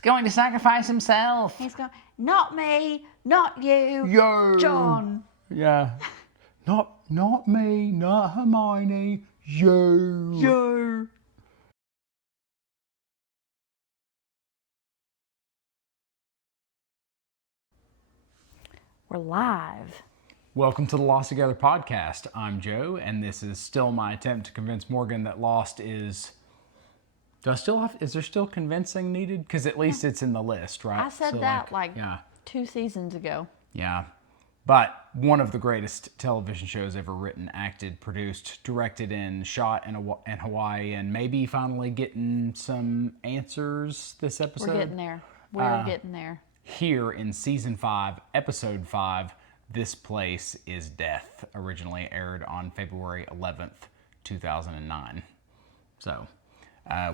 He's going to sacrifice himself. He's going, not me, not you, Yo. John. Yeah. Not me, not Hermione. You. Yo. We're live. Welcome to the Lost Together podcast. I'm Joe, and this is still my attempt to convince Morgan that Lost is... is there still convincing needed? Because at least it's in the list, right? I said that 2 seasons ago. Yeah. But one of the greatest television shows ever written, acted, produced, directed, and shot in Hawaii, and maybe finally getting some answers this episode. We're getting there. We're getting there. Here in Season 5, Episode 5, This Place is Death, originally aired on February 11th, 2009. So,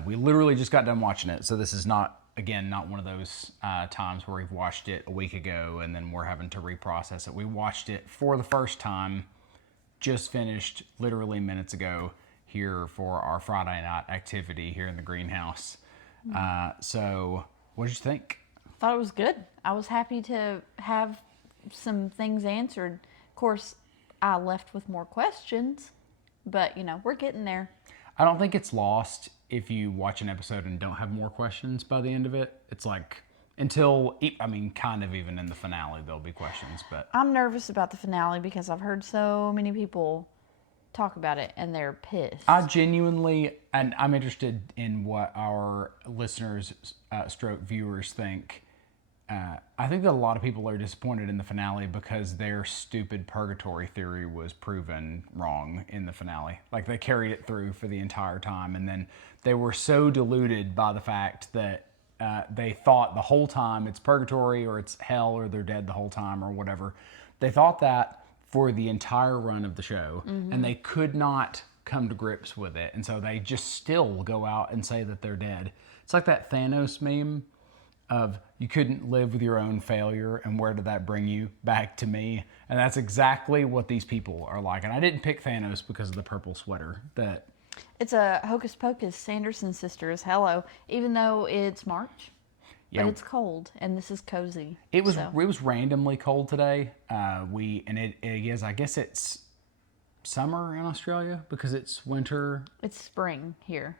we literally just got done watching it, so this is not one of those times where we've watched it a week ago and then we're having to reprocess it. We watched it for the first time, just finished literally minutes ago here for our Friday night activity here in the greenhouse. So, what did you think? Thought it was good. I was happy to have some things answered. Of course, I left with more questions, but we're getting there. I don't think it's lost if you watch an episode and don't have more questions by the end of it. It's like kind of even in the finale there'll be questions, but I'm nervous about the finale because I've heard so many people talk about it and they're pissed. I genuinely, and I'm interested in what our listeners stroke viewers think. I think that a lot of people are disappointed in the finale because their stupid purgatory theory was proven wrong in the finale. Like, they carried it through for the entire time, and then they were so deluded by the fact that they thought the whole time it's purgatory or it's hell or they're dead the whole time or whatever. They thought that for the entire run of the show, and they could not come to grips with it, and so they just still go out and say that they're dead. It's like that Thanos meme of you couldn't live with your own failure, and where did that bring you? Back to me. And that's exactly what these people are like. And I didn't pick Thanos because of the purple sweater. It's a Hocus Pocus Sanderson sisters hello, even though it's March. Yeah. But it's cold, and this is cozy. It was randomly cold today. It is, I guess it's summer in Australia because it's winter. It's spring here.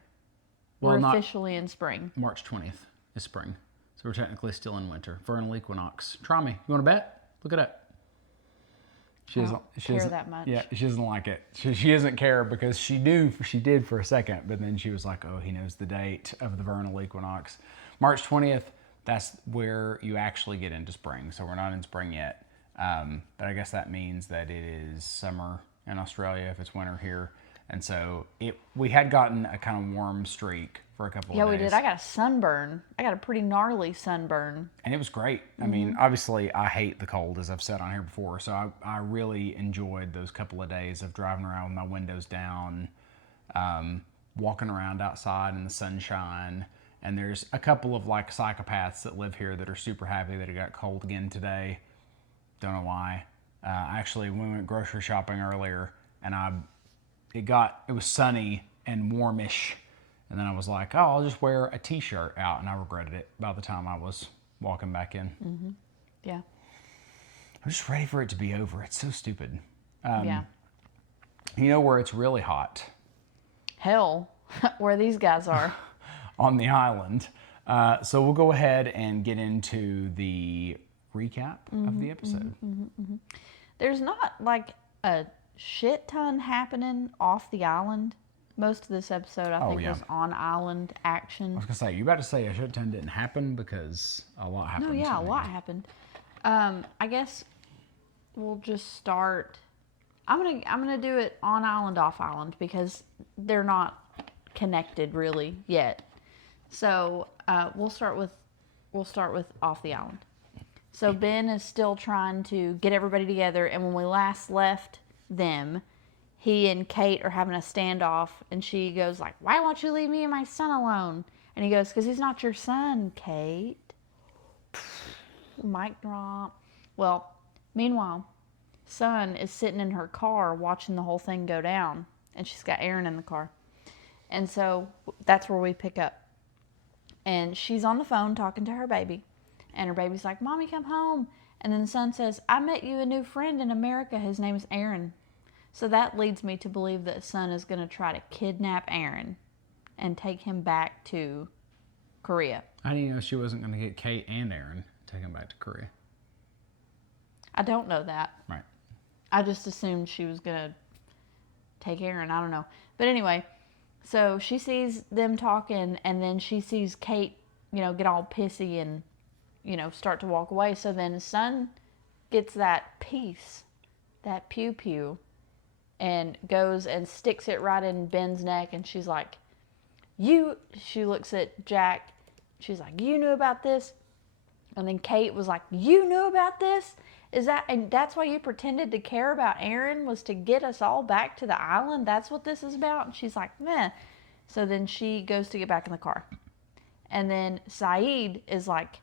Well, we're officially in spring. March 20th is spring. So we're technically still in winter. Vernal Equinox. Try me. You want to bet? Look it up. She doesn't care that much. Yeah, she doesn't like it. She doesn't care because she did for a second, but then she was like, oh, he knows the date of the Vernal Equinox. March 20th, that's where you actually get into spring. So we're not in spring yet. But I guess that means that it is summer in Australia if it's winter here. And so we had gotten a kind of warm streak for a couple of days. Yeah, we did. I got a sunburn. I got a pretty gnarly sunburn. And it was great. I mean, obviously, I hate the cold, as I've said on here before. So I really enjoyed those couple of days of driving around with my windows down, walking around outside in the sunshine. And there's a couple of psychopaths that live here that are super happy that it got cold again today. Don't know why. Actually, we went grocery shopping earlier, and it was sunny and warmish, and then I was like, oh, I'll just wear a t-shirt out, and I regretted it by the time I was walking back in. Mm-hmm. Yeah. I'm just ready for it to be over. It's so stupid. Yeah. You know where it's really hot? Hell, where these guys are. On the island. So we'll go ahead and get into the recap of the episode. There's not a shit ton happening off the island. Most of this episode, I think, was on island action. I was gonna say, you about to say a shit ton didn't happen because a lot happened. No, yeah, a lot happened. I guess we'll just start. I'm gonna do it on island, off island because they're not connected really yet. So we'll start with off the island. So Ben is still trying to get everybody together, and when we last left them, he and Kate are having a standoff, and she goes like, why won't you leave me and my son alone? And he goes, because he's not your son, Kate. Mic drop. Well, meanwhile, Son is sitting in her car watching the whole thing go down, and she's got Aaron in the car. And so that's where we pick up. And she's on the phone talking to her baby. And her baby's like, Mommy, come home. And then the son says, I met you a new friend in America. His name is Aaron. So that leads me to believe that son is going to try to kidnap Aaron and take him back to Korea. I didn't know she wasn't going to get Kate and Aaron, take them back to Korea. I don't know that. Right. I just assumed she was going to take Aaron. I don't know. But anyway, so she sees them talking, and then she sees Kate, get all pissy and, start to walk away. So then son gets that piece, that pew-pew, and goes and sticks it right in Ben's neck. And she's like, she looks at Jack. She's like, you knew about this? And then Kate was like, you knew about this? And that's why you pretended to care about Aaron, was to get us all back to the island? That's what this is about? And she's like, meh. So then she goes to get back in the car. And then Saeed is like,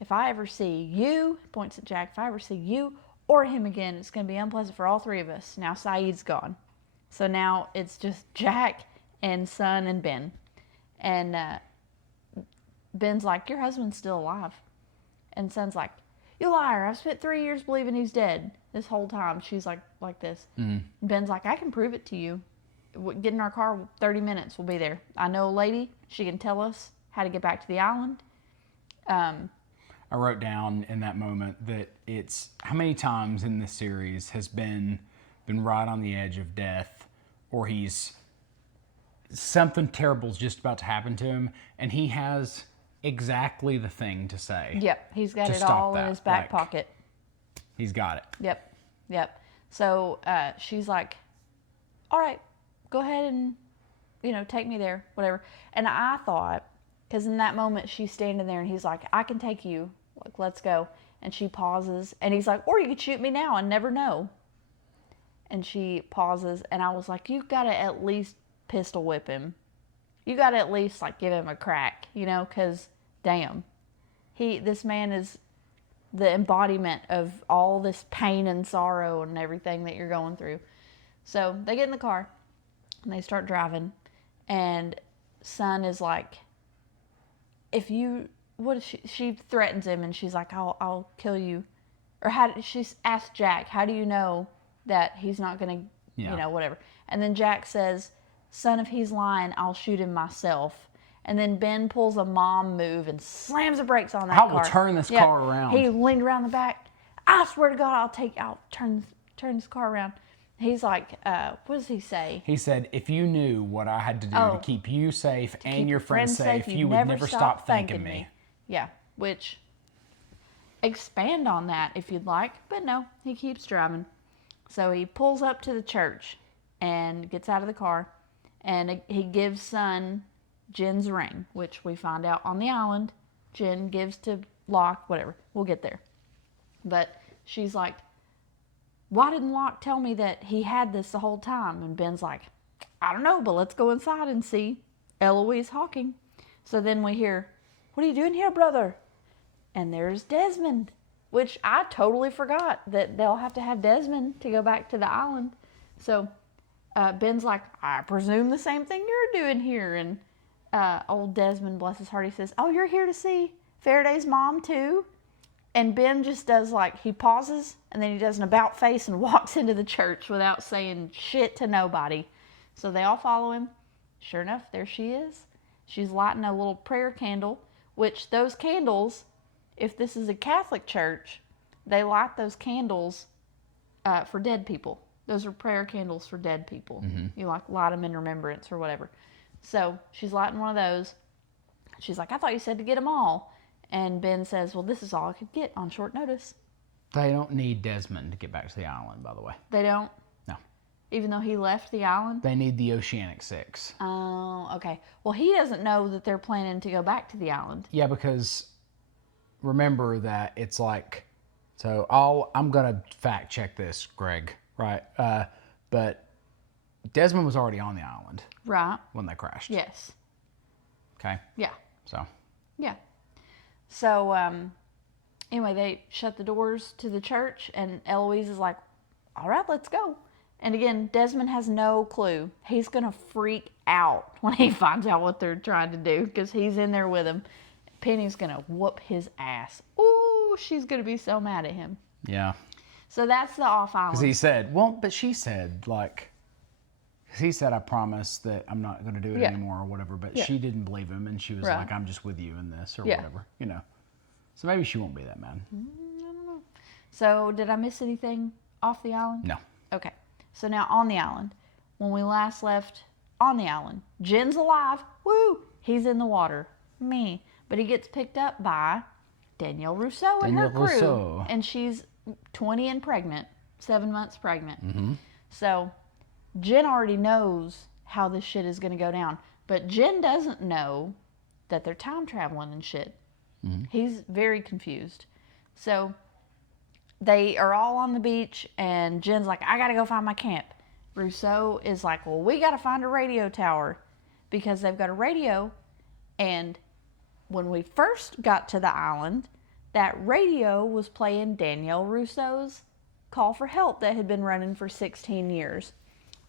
if I ever see you, points at Jack, if I ever see you or him again, it's going to be unpleasant for all three of us. Now Saeed's gone. So now it's just Jack and son and Ben. And Ben's like, your husband's still alive. And son's like, you liar, I've spent 3 years believing he's dead this whole time. She's like this. Mm. Ben's like, I can prove it to you. Get in our car, 30 minutes, we'll be there. I know a lady, she can tell us how to get back to the island. I wrote down in that moment that it's how many times in this series has been right on the edge of death, or he's something terrible's just about to happen to him, and he has exactly the thing to say. Yep, he's got it all in his back pocket. He's got it. Yep. So she's like, all right, go ahead and, take me there, whatever. And I thought, because in that moment she's standing there and he's like, I can take you, like, let's go. And she pauses and he's like, or you could shoot me now and never know. And she pauses and I was like, you got to at least pistol whip him. You got to at least give him a crack, because damn, this man is the embodiment of all this pain and sorrow and everything that you're going through. So they get in the car and they start driving, and son is like, she threatens him, and she's like, I'll kill you. Or she asks Jack, how do you know that he's not going to, whatever. And then Jack says, son, if he's lying, I'll shoot him myself. And then Ben pulls a mom move and slams the brakes on that car. I will turn this car around. He leaned around the back. I swear to God, I'll turn this car around. He's like, what does he say? He said, if you knew what I had to do to keep you safe and your friends safe, you would never stop thanking me. Yeah, which, expand on that if you'd like. But no, he keeps driving. So he pulls up to the church and gets out of the car. And he gives son Jen's ring, which we find out on the island. Jen gives to Locke, whatever. We'll get there. But she's like, why didn't Locke tell me that he had this the whole time? And Ben's like, I don't know, but let's go inside and see Eloise Hawking. So then we hear, what are you doing here, brother? And there's Desmond, which I totally forgot that they'll have to have Desmond to go back to the island. So Ben's like, I presume the same thing you're doing here. And old Desmond, bless his heart, he says, oh, you're here to see Faraday's mom too? And Ben just does he pauses and then he does an about face and walks into the church without saying shit to nobody. So they all follow him. Sure enough, there she is. She's lighting a little prayer candle, which those candles, if this is a Catholic church, they light those candles for dead people. Those are prayer candles for dead people. Mm-hmm. You light them in remembrance or whatever. So she's lighting one of those. She's like, I thought you said to get them all. And Ben says, well, this is all I could get on short notice. They don't need Desmond to get back to the island, by the way. They don't? No. Even though he left the island? They need the Oceanic Six. Oh, okay. Well, he doesn't know that they're planning to go back to the island. Yeah, because remember that it's so I'm going to fact check this, Greg, right? But Desmond was already on the island. Right. When they crashed. Yes. Okay? Yeah. So. Yeah. So, anyway, they shut the doors to the church, and Eloise is like, all right, let's go. And again, Desmond has no clue. He's going to freak out when he finds out what they're trying to do, because he's in there with him. Penny's going to whoop his ass. Ooh, she's going to be so mad at him. Yeah. So that's the off island. Because he said, well, but she said, like, he said, I promise that I'm not going to do it anymore or whatever. But she didn't believe him. And she was like, I'm just with you in this or whatever, you know. So maybe she won't be that mad. I don't know. So did I miss anything off the island? No. Okay. So now on the island. When we last left on the island, Jen's alive. Woo! He's in the water. Me. But he gets picked up by Danielle Rousseau and her crew. And she's 20 and pregnant. 7 months pregnant. Mm-hmm. So Jen already knows how this shit is going to go down. But Jen doesn't know that they're time traveling and shit. Mm-hmm. He's very confused. So they are all on the beach, and Jen's like, I got to go find my camp. Rousseau is like, well, we got to find a radio tower because they've got a radio. And when we first got to the island, that radio was playing Danielle Rousseau's call for help that had been running for 16 years.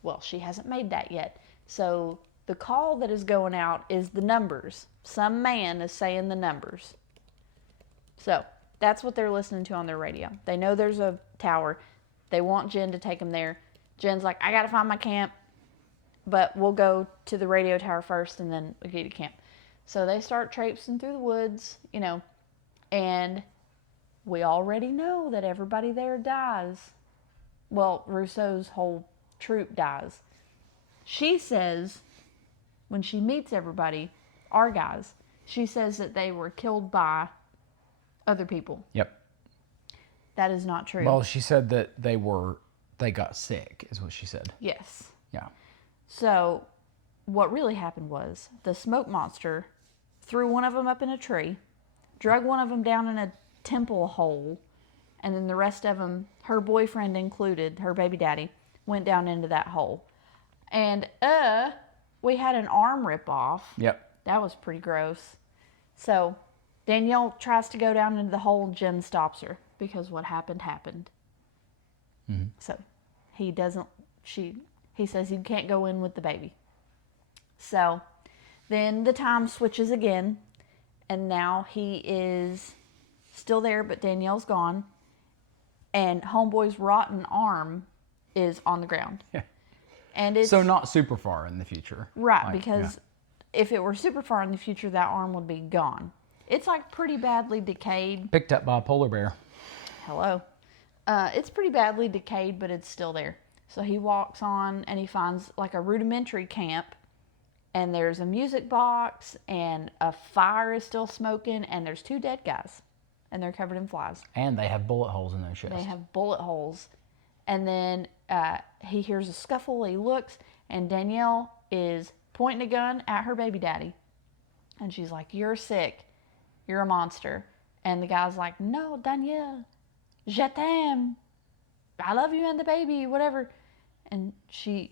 Well, she hasn't made that yet. So the call that is going out is the numbers. Some man is saying the numbers. So that's what they're listening to on their radio. They know there's a tower. They want Jen to take them there. Jen's like, I got to find my camp, but we'll go to the radio tower first and then we'll get to camp. So they start traipsing through the woods, you know, and we already know that everybody there dies. Well, Rousseau's whole troop dies. She says, when she meets everybody, our guys, she says that they were killed by other people. Yep. That is not true. Well, she said that they got sick, is what she said. Yes. Yeah. So what really happened was the smoke monster threw one of them up in a tree, drug one of them down in a temple hole, and then the rest of them, her boyfriend included, her baby daddy, went down into that hole. And we had an arm rip off. Yep. That was pretty gross. So Danielle tries to go down into the hole, and Jen stops her because what happened happened. Mm-hmm. So he says you can't go in with the baby. So then the time switches again, and now he is still there, but Danielle's gone, and Homeboy's rotten arm is on the ground. Yeah. And it's so not super far in the future. Right, like, because if it were super far in the future, that arm would be gone. It's like pretty badly decayed. Picked up by a polar bear. Hello. It's pretty badly decayed, but it's still there. So he walks on and he finds like a rudimentary camp, and there's a music box and a fire is still smoking, and there's 2 dead guys, and they're covered in flies. And they have bullet holes in their chest. They have bullet holes. And then he hears a scuffle, he looks, and Danielle is pointing a gun at her baby daddy. And she's like, you're sick. You're a monster. And the guy's like, no, Danielle, je t'aime. I love you and the baby, whatever. And she,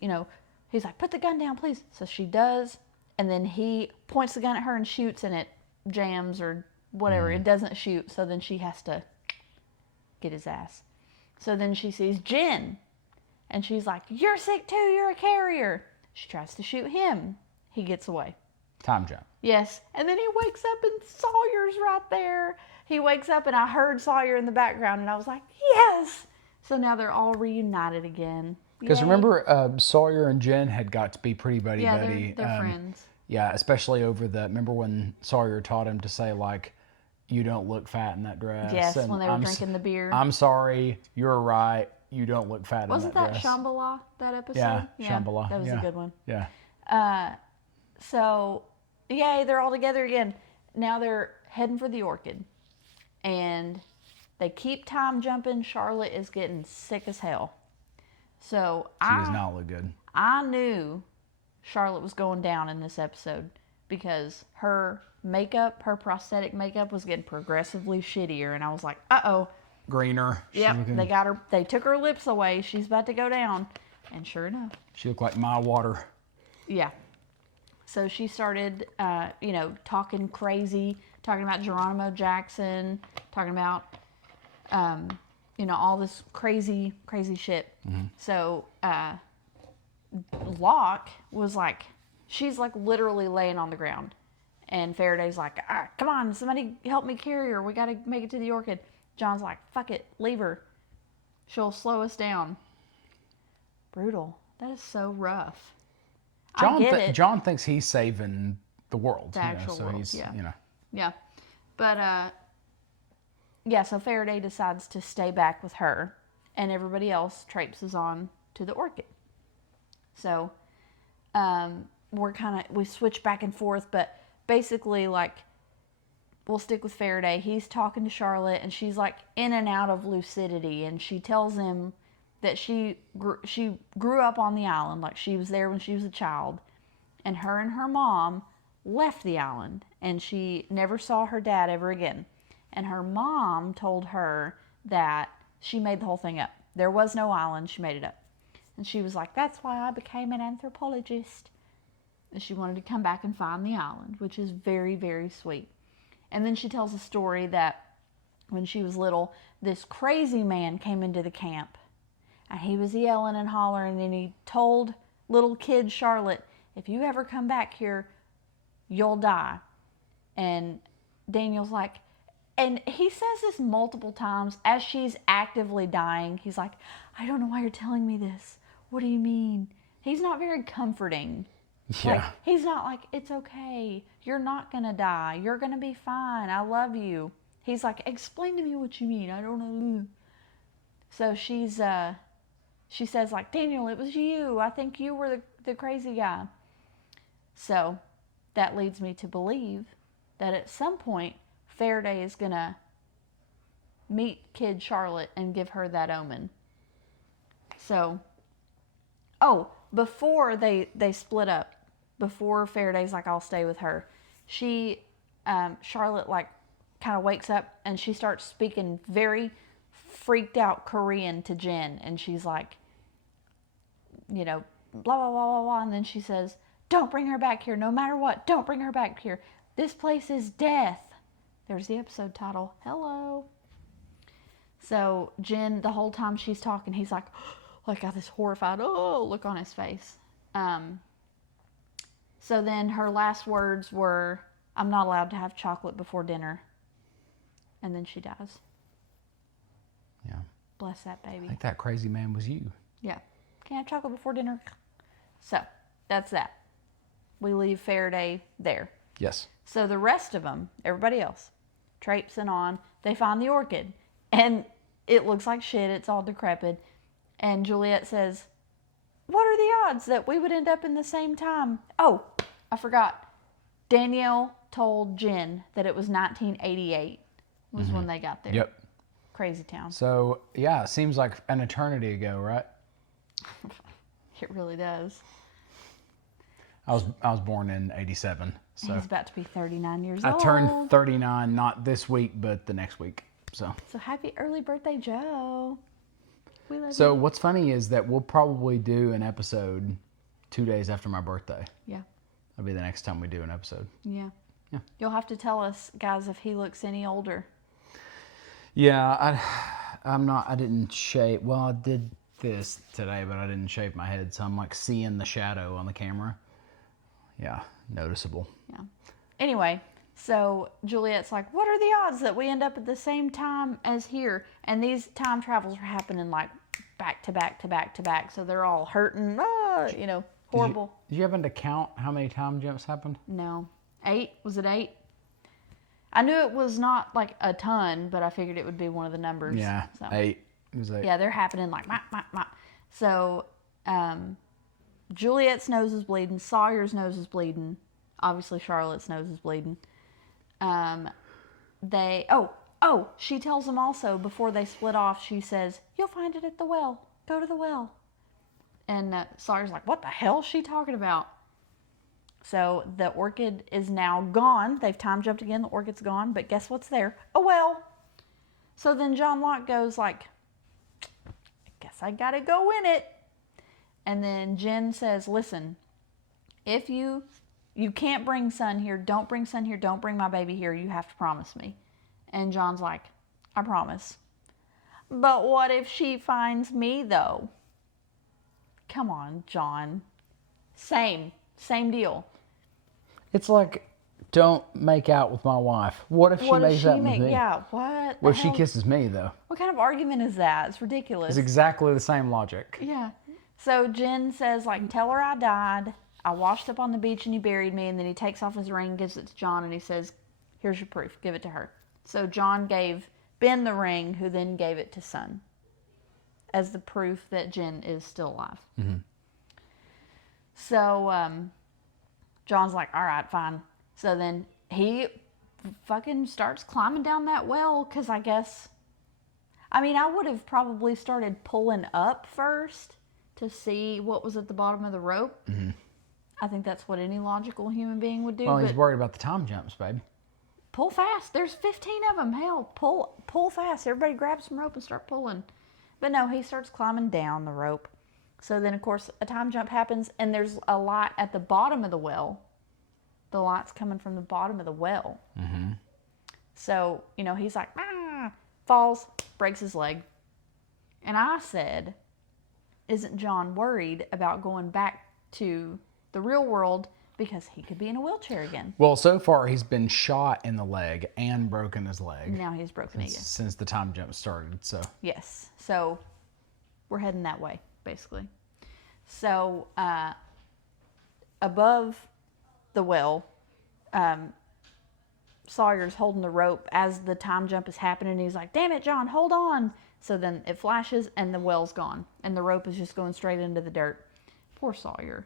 he's like, put the gun down, please. So she does. And then he points the gun at her and shoots, and it jams or whatever. It doesn't shoot. So then she has to get his ass. So then she sees Jen. And she's like, you're sick too. You're a carrier. She tries to shoot him. He gets away. Time jump. Yes. And then he wakes up and Sawyer's right there. He wakes up and I heard Sawyer in the background and I was like, yes. So now they're all reunited again. Because remember, Sawyer and Jen had got to be pretty buddy-buddy. Yeah, they're friends. Yeah, especially over remember when Sawyer taught him to say, like, you don't look fat in that dress. Yes, and when they were drinking the beer. I'm sorry, you're right. You don't look fat in that dress. Wasn't that Shambhala, that episode? Yeah, Shambhala. That was a good one. Yeah. So, yay, they're all together again. Now they're heading for the orchid. And they keep time jumping. Charlotte is getting sick as hell. So she does not look good. I knew Charlotte was going down in this episode because her makeup, her prosthetic makeup was getting progressively shittier. And I was like, uh-oh. Greener. Yep, they took her lips away. She's about to go down. And sure enough. She looked like my water. Yeah. So she started, talking crazy, talking about Geronimo Jackson, talking about, all this crazy, crazy shit. Mm-hmm. So Locke was like, she's like literally laying on the ground. And Faraday's like, come on, somebody help me carry her. We got to make it to the orchid. John's like, fuck it, leave her. She'll slow us down. Brutal. That is so rough. I get it. John thinks he's saving the world. The actual so world, he's, yeah. you know. Yeah. But, yeah, so Faraday decides to stay back with her, and everybody else traipses on to the orchid. So, we switch back and forth, but basically, like, we'll stick with Faraday. He's talking to Charlotte, and she's, like, in and out of lucidity, and she tells him that she grew up on the island, like she was there when she was a child, and her mom left the island, and she never saw her dad ever again. And her mom told her that she made the whole thing up. There was no island. She made it up. And she was like, that's why I became an anthropologist. And she wanted to come back and find the island, which is very, very sweet. And then she tells a story that when she was little, this crazy man came into the camp. And he was yelling and hollering, and he told little kid Charlotte, if you ever come back here, you'll die. And Daniel's like, and he says this multiple times as she's actively dying. He's like, I don't know why you're telling me this. What do you mean? He's not very comforting. Yeah. Like, he's not like, it's okay. You're not going to die. You're going to be fine. I love you. He's like, explain to me what you mean. I don't know. So she says, like, Daniel, it was you. I think you were the crazy guy. So that leads me to believe that at some point, Faraday is going to meet kid Charlotte and give her that omen. So, before they split up, before Faraday's like, I'll stay with her, Charlotte, like, kind of wakes up and she starts speaking very freaked out Korean to Jen. And she's like, you know, blah, blah, blah, blah, blah. And then she says, don't bring her back here. No matter what, don't bring her back here. This place is death. There's the episode title. Hello. So Jen, the whole time she's talking, he's like got this horrified, look on his face. So then her last words were, I'm not allowed to have chocolate before dinner. And then she dies. Yeah. Bless that baby. I think that crazy man was you. Yeah. Can I have chocolate before dinner? So that's that. We leave Faraday there. Yes. So the rest of them, everybody else, traipsing on, they find the orchid. And it looks like shit. It's all decrepit. And Juliet says, what are the odds that we would end up in the same time? Oh, I forgot. Danielle told Jen that it was 1988 was when they got there. Yep. Crazy town. So, yeah, it seems like an eternity ago, right? It really does. I was born in 87. So He's about to be 39 years I old. turned 39, not this week, but the next week. So happy early birthday, Joe. We love So you. what's funny is that we'll probably do an episode 2 days after my birthday. Yeah. That'll be the next time we do an episode. Yeah. Yeah. You'll have to tell us, guys, if he looks any older. Yeah, I didn't shave. Well, I did this today, but I didn't shave my head, so I'm like seeing the shadow on the camera. Yeah, noticeable. Yeah. Anyway, so Juliet's like, what are the odds that we end up at the same time as here? And these time travels are happening like back to back to back to back. So they're all hurting, horrible. Did you happen to count how many time jumps happened? No. 8? Was it 8? I knew it was not like a ton, but I figured it would be one of the numbers. Yeah, so. 8. It was 8. Yeah, they're happening like, So, Juliet's nose is bleeding. Sawyer's nose is bleeding. Obviously, Charlotte's nose is bleeding. She tells them also, before they split off, she says, you'll find it at the well. Go to the well. And Sawyer's like, what the hell is she talking about? So the orchid is now gone. They've time jumped again. The orchid's gone. But guess what's there? A well. So then John Locke goes like, I guess I got to go in it. And then Jen says, listen, if you can't bring Son here, don't bring Son here, don't bring my baby here. You have to promise me. And John's like, I promise. But what if she finds me, though? Come on, John. Same deal. It's like don't make out with my wife. What if she makes out with me? Yeah, what? What if she kisses me, though? What kind of argument is that? It's ridiculous. It's exactly the same logic. Yeah. So Jen says, like, tell her I died. I washed up on the beach and you buried me. And then he takes off his ring, gives it to John, and he says, here's your proof. Give it to her. So John gave Ben the ring, who then gave it to Son as the proof that Jen is still alive. Mm-hmm. So John's like, all right, fine. So then he fucking starts climbing down that well because I guess, I mean, I would have probably started pulling up first to see what was at the bottom of the rope. Mm-hmm. I think that's what any logical human being would do. Well, he's worried about the time jumps, babe. Pull fast. There's 15 of them. Hell, pull fast. Everybody grab some rope and start pulling. But no, he starts climbing down the rope. So then, of course, a time jump happens, and there's a light at the bottom of the well. The light's coming from the bottom of the well. Mm-hmm. So, you know, he's like, falls, breaks his leg. And I said, isn't John worried about going back to the real world because he could be in a wheelchair again? Well, so far he's been shot in the leg and broken his leg. Now he's broken again. Since the time jump started, so. Yes. So we're heading that way, basically. So above the well, Sawyer's holding the rope as the time jump is happening. He's like, damn it, John, hold on. So then it flashes and the well's gone. And the rope is just going straight into the dirt. Poor Sawyer.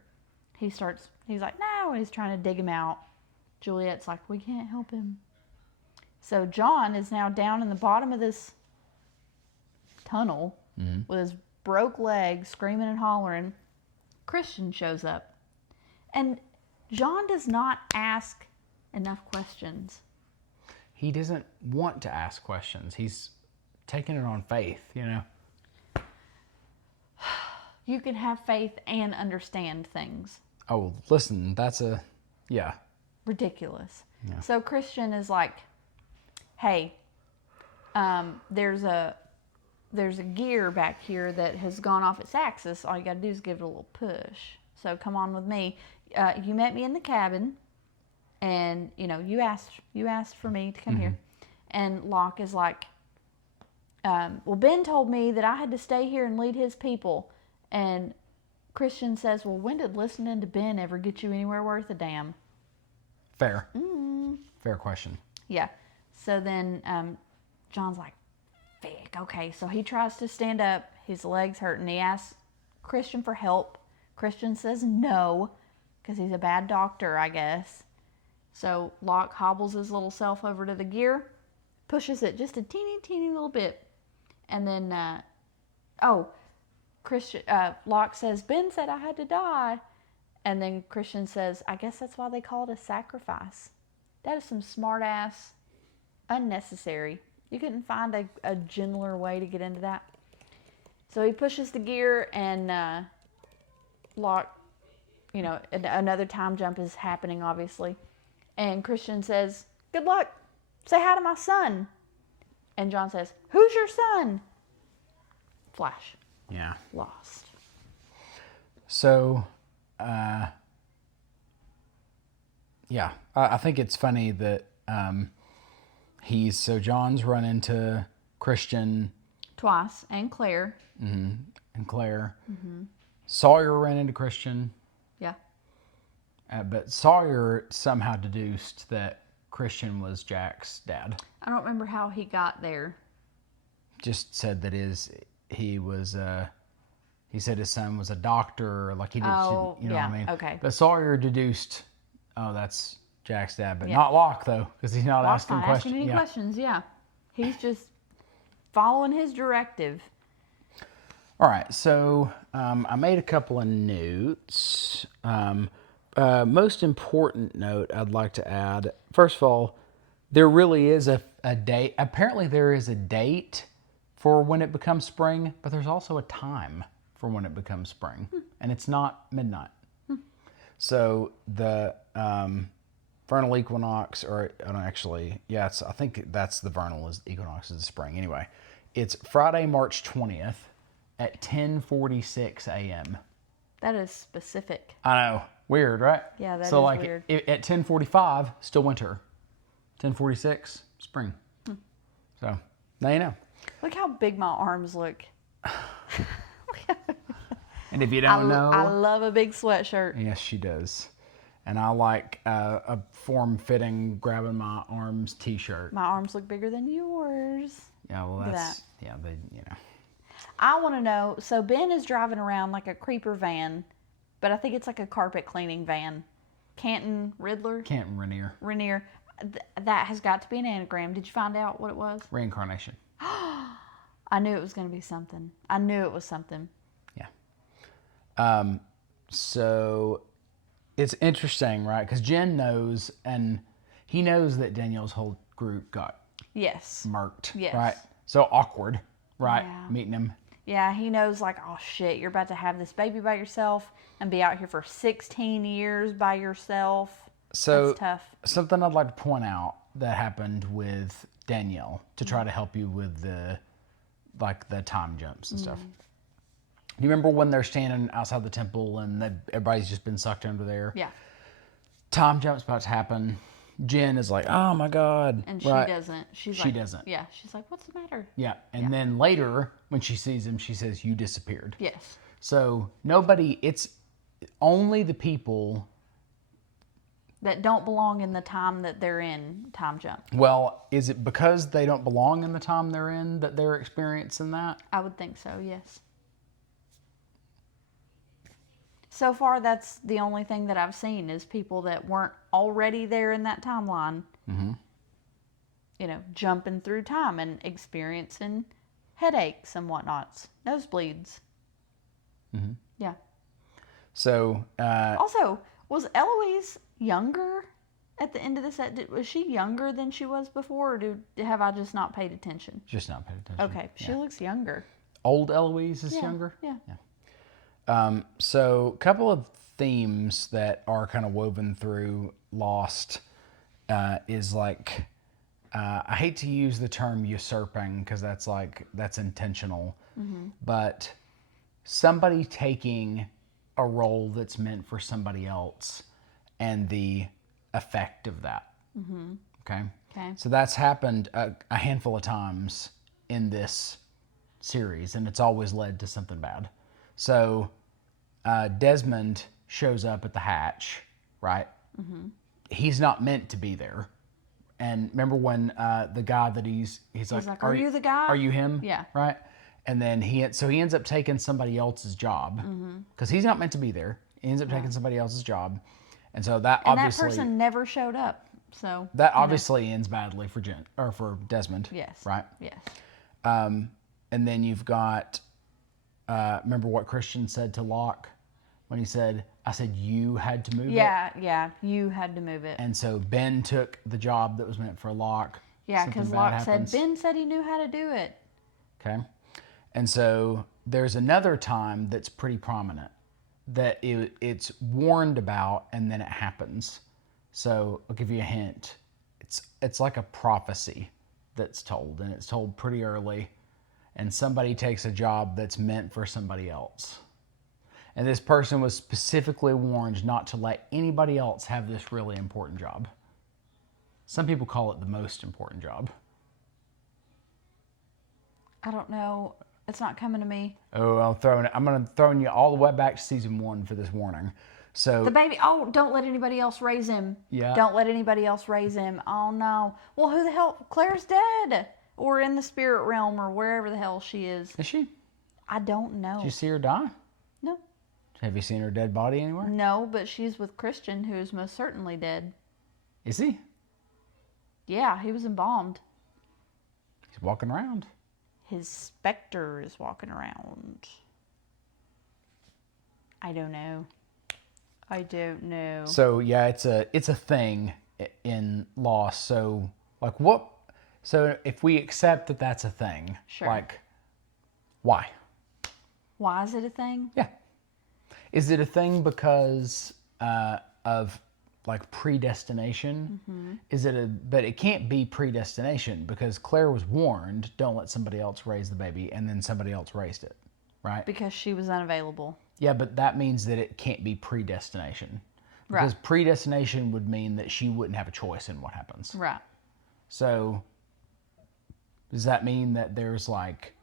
He's like, no, and he's trying to dig him out. Juliet's like, we can't help him. So John is now down in the bottom of this tunnel with his broke leg, screaming and hollering. Christian shows up. And John does not ask enough questions. He doesn't want to ask questions. He's taking it on faith, you know. You can have faith and understand things. Oh, listen, yeah. Ridiculous. Yeah. So Christian is like, hey, there's a gear back here that has gone off its axis. All you got to do is give it a little push. So come on with me. You met me in the cabin, and you know you asked for me to come here. And Locke is like, well, Ben told me that I had to stay here and lead his people. And Christian says, well, when did listening to Ben ever get you anywhere worth a damn? Fair. Fair question. Yeah. So then John's like, Vic, okay. So he tries to stand up. His leg's hurting. He asks Christian for help. Christian says no, because he's a bad doctor, I guess. So Locke hobbles his little self over to the gear, pushes it just a teeny little bit. And then, Locke says, Ben said I had to die. And then Christian says, I guess that's why they call it a sacrifice. That is some smart ass, unnecessary. You couldn't find a gentler way to get into that. So he pushes the gear and Locke, you know, another time jump is happening, obviously. And Christian says, good luck. Say hi to my son. And John says, who's your son? Flash. Yeah. Lost. So, yeah, I think it's funny that John's run into Christian twice, and Claire. Mm-hmm. And Claire. Mm-hmm. Sawyer ran into Christian. Yeah. But Sawyer somehow deduced that Christian was Jack's dad. I don't remember how he got there. Just said that he said his son was a doctor, like he did, oh, you know yeah, what I mean? Okay. But Sawyer deduced, oh, that's Jack's dad, but not Locke, though, because he's not Locke's asking not questions. Asking any questions, yeah. He's just following his directive. All right, so I made a couple of notes. Most important note I'd like to add, first of all, there really is a date. Apparently there is a date for when it becomes spring, but there's also a time for when it becomes spring, and it's not midnight. So the vernal equinox, I think that's the vernal equinox is the spring. Anyway, it's Friday, March 20th at 10:46 a.m. That is specific. I know. Weird, right? Yeah, that so is like weird. At 10:45, still winter. 10:46, spring. So now you know. Look how big my arms look. And if you don't know, I love a big sweatshirt. yes, she does. And I like a form-fitting, grabbing my arms T-shirt. My arms look bigger than yours. Yeah, well, at that's that. yeah, they I want to know. So Ben is driving around like a creeper van, but I think it's like a carpet cleaning van. Canton Riddler. Canton Rainier. That has got to be an anagram. Did you find out what it was? reincarnation. I knew it was going to be something. I knew it was something. Yeah. So it's interesting, right? Because Jen knows, and he knows that Danielle's whole group got Yes. murked, Yes. right? So awkward, right? Yeah. Meeting him. Yeah, he knows like, oh shit, you're about to have this baby by yourself and be out here for 16 years by yourself. So That's tough. something I'd like to point out that happened with Danielle to try to help you with the time jumps and stuff. Do you remember when they're standing outside the temple and everybody's just been sucked under there? Yeah. Time jump's about to happen. Jen is like, oh my God. And she right? doesn't. She doesn't. Yeah. She's like, what's the matter? Yeah. And then later, when she sees him, she says, you disappeared. Yes. So it's only the people. That don't belong in the time that they're in time jump. Well, is it because they don't belong in the time they're in that they're experiencing that? I would think so, yes. So far, that's the only thing that I've seen is people that weren't already there in that timeline. Mm-hmm. You know, jumping through time and experiencing headaches and whatnots, nosebleeds. Mm-hmm. Yeah. So, Also, was Eloise younger at the end of this? Was she younger than she was before, or have I just not paid attention? just not paid attention. Okay, she looks younger. Old Eloise is Yeah, younger? Yeah. So, a couple of themes that are kind of woven through Lost is like, I hate to use the term usurping because that's intentional, but somebody taking a role that's meant for somebody else and the effect of that. Okay? Okay. So that's happened a handful of times in this series, and it's always led to something bad. So Desmond shows up at the hatch, right? He's not meant to be there. And remember when the guy that he's like, "Are you the guy? Are you him?" Yeah. Right. And then he ends up taking somebody else's job because he's not meant to be there. He ends up taking somebody else's job, and so that And obviously that person never showed up. So that obviously ends badly for for Desmond. Yes. Right. Yes. And then you've got, remember what Christian said to Locke when he said, I said you had to move it? Yeah, you had to move it. And so Ben took the job that was meant for Locke. Yeah, Something because bad Locke happens. said, Ben said he knew how to do it. Okay. And so there's another time that's pretty prominent that it's warned about and then it happens. So I'll give you a hint. It's like a prophecy that's told, and it's told pretty early, and somebody takes a job that's meant for somebody else. And this person was specifically warned not to let anybody else have this really important job. Some people call it the most important job. I don't know. It's not coming to me. Oh, I'm going to throw you all the way back to season 1 for this warning. So The baby, oh, don't let anybody else raise him. Yeah. Don't let anybody else raise him. Oh, no. Well, who the hell? Claire's dead. Or in the spirit realm or wherever the hell she is. Is she? I don't know. Did you see her die? No. Have you seen her dead body anywhere? No, but she's with Christian, who is most certainly dead. Is he? Yeah, he was embalmed. He's walking around. His specter is walking around. I don't know. I don't know. So yeah, it's a thing in Lost. So like what? So if we accept that that's a thing, Sure. like why? Why is it a thing? Yeah. Is it a thing because of like predestination? But it can't be predestination because Claire was warned, don't let somebody else raise the baby, and then somebody else raised it, right? Because she was unavailable. Yeah, but that means that it can't be predestination. Because Right. predestination would mean that she wouldn't have a choice in what happens. Right. So does that mean that there's like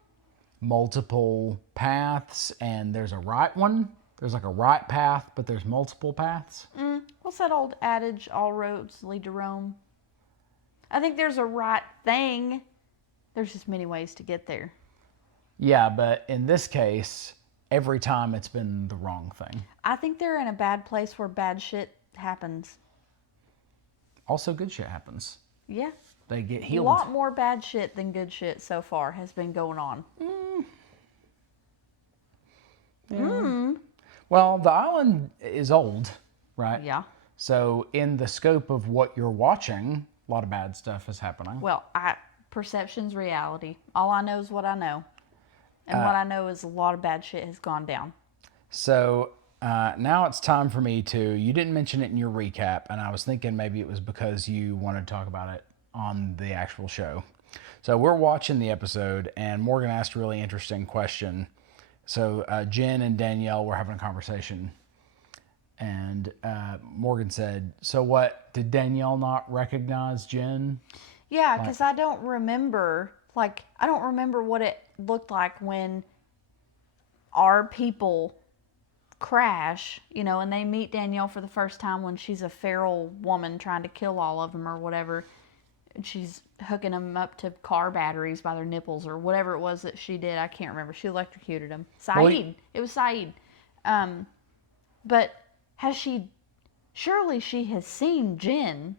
multiple paths and there's a right one? There's like a right path, but there's multiple paths? What's that old adage, all roads lead to Rome? I think there's a right thing. There's just many ways to get there. Yeah, but in this case, every time it's been the wrong thing. I think they're in a bad place where bad shit happens. Also, good shit happens. Yeah. They get A healed. lot more bad shit than good shit so far has been going on. Well, the island is old, right? Yeah. So, in the scope of what you're watching, a lot of bad stuff is happening. Well, perception's reality. All I know is what I know. And what I know is a lot of bad shit has gone down. So, now it's time for me to. You didn't mention it in your recap, and I was thinking maybe it was because you wanted to talk about it on the actual show. So, we're watching the episode, and Morgan asked a really interesting question. So, Jen and Danielle were having a conversation, and Morgan said, "So what? Did Danielle not recognize Jen?" Yeah, because I don't remember, I don't remember what it looked like when our people crash, and they meet Danielle for the first time when she's a feral woman trying to kill all of them or whatever. And she's hooking them up to car batteries by their nipples or whatever it was that she did. I can't remember. She electrocuted them. Saeed. It was Saeed. But surely she has seen Jen.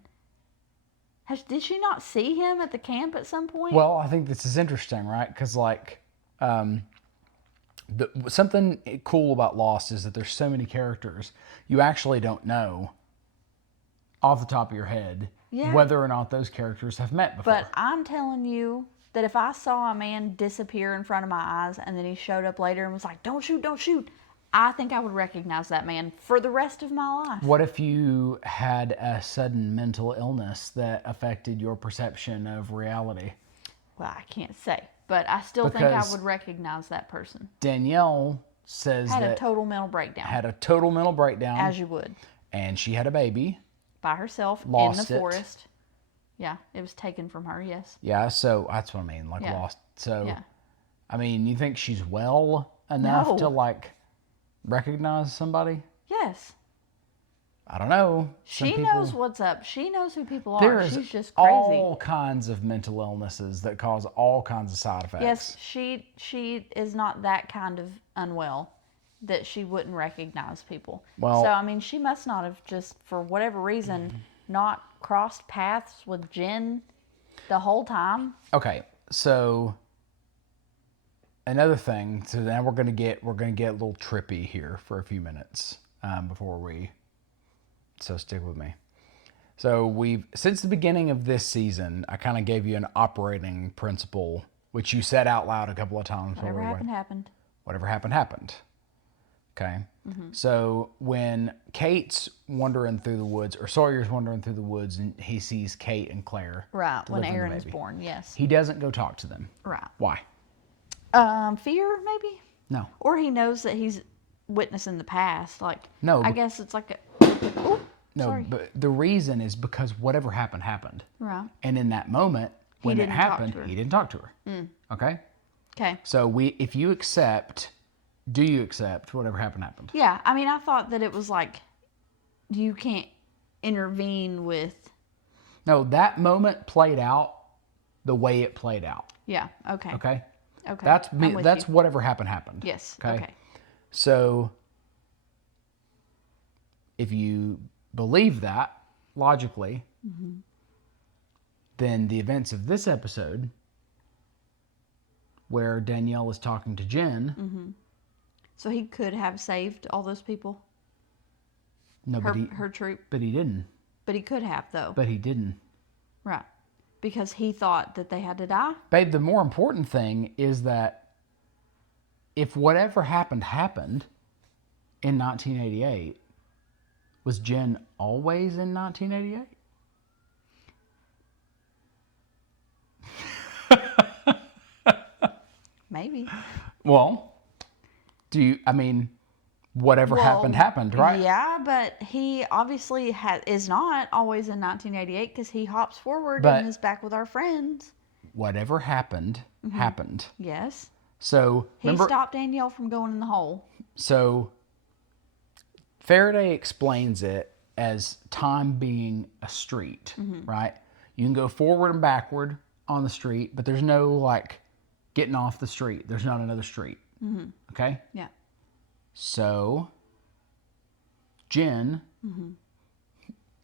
Did she not see him at the camp at some point? Well, I think this is interesting, right? Because something cool about Lost is that there's so many characters you actually don't know off the top of your head whether or not those characters have met before. But I'm telling you that if I saw a man disappear in front of my eyes and then he showed up later and was like, "Don't shoot, don't shoot," I think I would recognize that man for the rest of my life. What if you had a sudden mental illness that affected your perception of reality? Well, I can't say, but I still think I would recognize that person. Danielle says Had that a total mental breakdown. had a total mental breakdown, as you would. And she had a baby. By herself Lost in the it. forest. Yeah, it was taken from her, yes. Yeah, so that's what I mean, Yeah. lost. So, Yeah. I mean, you think she's well enough No. to recognize somebody? Yes. I don't know. She knows what's up. She knows who people are. There's She's just crazy. all kinds of mental illnesses that cause all kinds of side effects. Yes, she is not that kind of unwell that she wouldn't recognize people. Well- So, I mean, she must not have just, for whatever reason, not crossed paths with Jen the whole time. Okay, so another thing. So now we're gonna get a little trippy here for a few minutes before we. So stick with me. So since the beginning of this season, I kind of gave you an operating principle, which you said out loud a couple of times. Whatever happened, happened. Whatever happened, happened. Okay. So when Kate's wandering through the woods, or Sawyer's wandering through the woods, and he sees Kate and Claire. Right, when delivering the Aaron's baby, born, yes. he doesn't go talk to them. Right. Why? Fear, maybe? No. Or he knows that he's witnessing the past. No, I but- guess it's like a... Ooh, No, sorry. but the reason is because whatever happened, happened. Right. And in that moment, when it didn't talk happened, to her. he didn't talk to her. Okay? Okay. So if you accept, do you accept whatever happened, happened? Yeah, I mean, I thought that it was like, you can't intervene with... No, that moment played out the way it played out. Yeah, okay. Okay? Okay. That's I'm with that's you. whatever happened, happened. Yes, Okay? okay. So if you believe that logically, then the events of this episode, where Danielle is talking to Jen, So he could have saved all those people, no, her troop, but he didn't. but he could have, though. But he didn't. Right. Because he thought that they had to die. Babe, the more important thing is that if whatever happened, happened in 1988, was Jen always in 1988? Maybe. Well, whatever happened, right? Yeah, but he obviously is not always in 1988 because he hops forward But and is back with our friends. whatever happened, happened. Yes. So He stopped Danielle from going in the hole. So Faraday explains it as time being a street, right? You can go forward and backward on the street, but there's no like getting off the street. There's not another street. Okay? Yeah. So, Jen,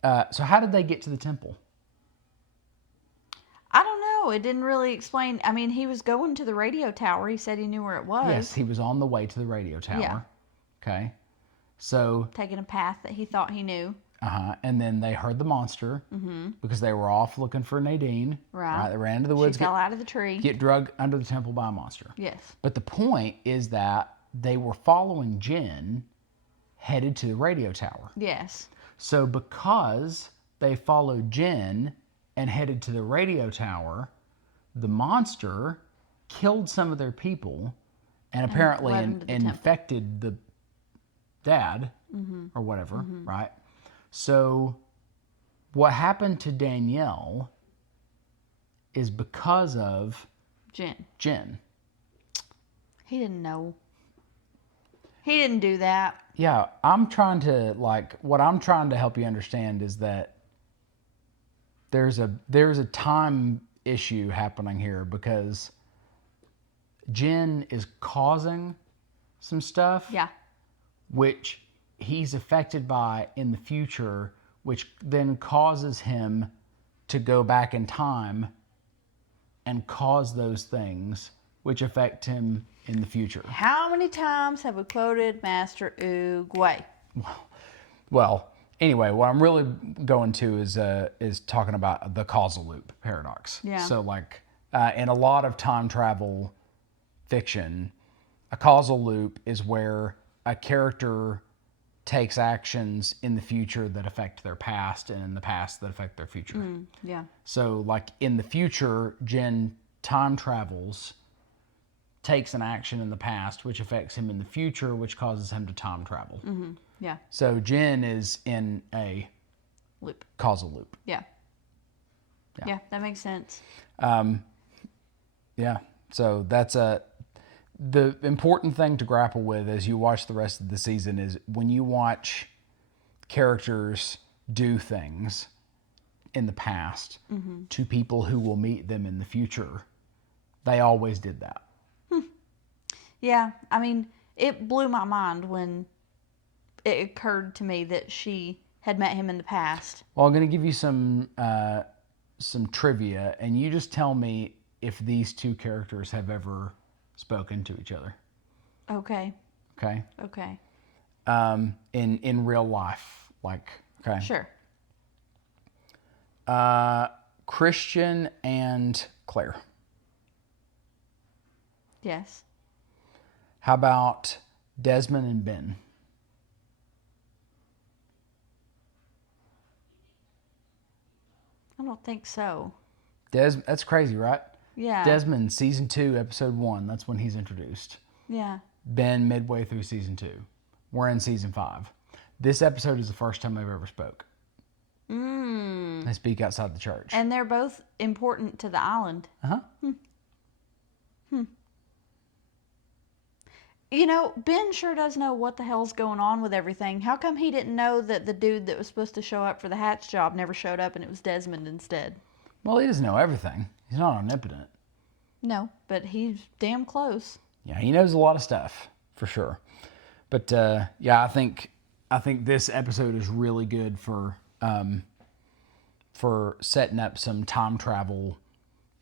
so how did they get to the temple? I don't know. It didn't really explain. I mean, he was going to the radio tower. He said he knew where it was. Yes, he was on the way to the radio tower. Yeah. Okay. So, taking a path that he thought he knew. And then they heard the monster because they were off looking for Nadine. Right. They ran into the woods. She fell out of the tree. Get drugged under the temple by a monster. Yes. But the point is that they were following Jen headed to the radio tower. Yes. So because they followed Jen and headed to the radio tower, the monster killed some of their people and apparently infected the dad or whatever, right? So what happened to Danielle is because of Jen. He didn't know. He didn't do that. Yeah, what I'm trying to help you understand is that there's a time issue happening here because Jen is causing some stuff. Yeah. Which he's affected by in the future, which then causes him to go back in time and cause those things which affect him in the future. How many times have we quoted Master Oogway? Well, anyway, what I'm really going to is talking about the causal loop paradox. Yeah. So in a lot of time travel fiction, a causal loop is where a character takes actions in the future that affect their past and in the past that affect their future. Yeah. So in the future, Jen time travels, takes an action in the past, which affects him in the future, which causes him to time travel. Yeah. So Jen is in a Loop. Causal loop. Yeah. Yeah, that makes sense. Yeah. So that's the important thing to grapple with as you watch the rest of the season is when you watch characters do things in the past to people who will meet them in the future, they always did that. Yeah, I mean, it blew my mind when it occurred to me that she had met him in the past. Well, I'm going to give you some trivia, and you just tell me if these two characters have ever spoken to each other. Okay. Okay? Okay. In real life. Okay. Sure. Christian and Claire. Yes. How about Desmond and Ben? I don't think so. That's crazy, right? Yeah. Desmond, season 2, episode 1. That's when he's introduced. Yeah. Ben, midway through season 2. We're in season 5. This episode is the first time they've ever spoke. They speak outside the church. And they're both important to the island. You know, Ben sure does know what the hell's going on with everything. How come he didn't know that the dude that was supposed to show up for the hatch job never showed up and it was Desmond instead? Well, he doesn't know everything. He's not omnipotent. No, but he's damn close. Yeah, he knows a lot of stuff, for sure. But, yeah, I think this episode is really good for setting up some time travel